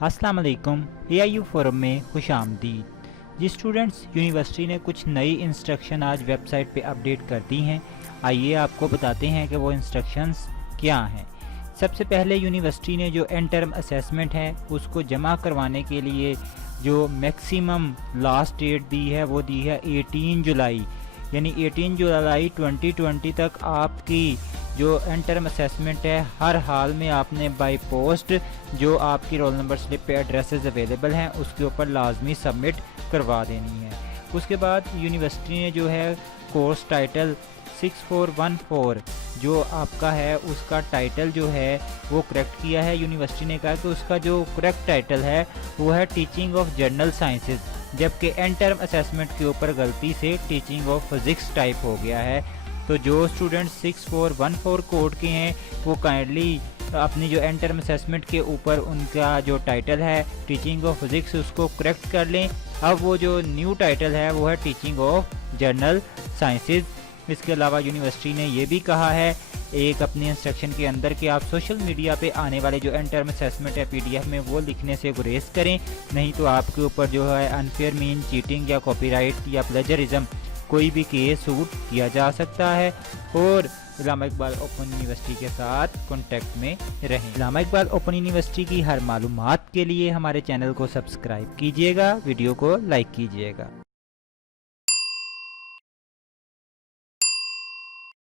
अस्सलाम वालेकुम, AIU forum में खुश आमदीद। जी स्टूडेंट्स, यूनिवर्सिटी ने कुछ नई इंस्ट्रक्शन आज वेबसाइट पे अपडेट कर दी हैं। आइए आपको बताते हैं कि वो इंस्ट्रक्शंस क्या हैं। सबसे पहले यूनिवर्सिटी ने जो एंड टर्म असेसमेंट है उसको जमा करवाने के लिए जो मैक्सिमम लास्ट डेट दी है वो दी है 18 जुलाई, यानी 18 जुलाई 2020 तक आपकी जो एंड टर्म असेसमेंट है हर हाल में आपने बाय पोस्ट जो आपकी रोल नंबर स्लिप पे एड्रेसेस अवेलेबल हैं उसके ऊपर लाजमी सबमिट करवा देनी है। उसके बाद यूनिवर्सिटी ने जो है कोर्स टाइटल 6414 जो आपका है उसका टाइटल जो है वो करेक्ट किया है। यूनिवर्सिटी ने कहा कि उसका जो करेक्ट टाइटल है वो है टीचिंग ऑफ जनरल साइंसेज, जबकि एंड टर्म असेसमेंट के ऊपर गलती से टीचिंग ऑफ फिजिक्स टाइप हो गया है। तो जो स्टूडेंट 6414 कोड के हैं वो काइंडली अपनी जो एंड टर्म असेसमेंट के ऊपर उनका जो टाइटल है टीचिंग ऑफ फिजिक्स उसको करेक्ट कर लें। अब वो जो न्यू टाइटल है वो है टीचिंग ऑफ जनरल साइंसेज। इसके अलावा यूनिवर्सिटी ने ये भी कहा है एक अपनी इंस्ट्रक्शन के अंदर कि आप सोशल मीडिया पे आने वाले जो एंड टर्म असेसमेंट है PDF में वो लिखने से गुरेज करें, नहीं तो आपके ऊपर जो है अनफेयर मीन, चीटिंग या कॉपीराइट या प्लेजरिज्म कोई भी केस सूट किया जा सकता है। और इलामा इकबाल ओपन यूनिवर्सिटी के साथ कांटेक्ट में रहें। इलामा इकबाल ओपन यूनिवर्सिटी की हर मालूमात के लिए हमारे चैनल को सब्सक्राइब कीजिएगा, वीडियो को लाइक कीजिएगा।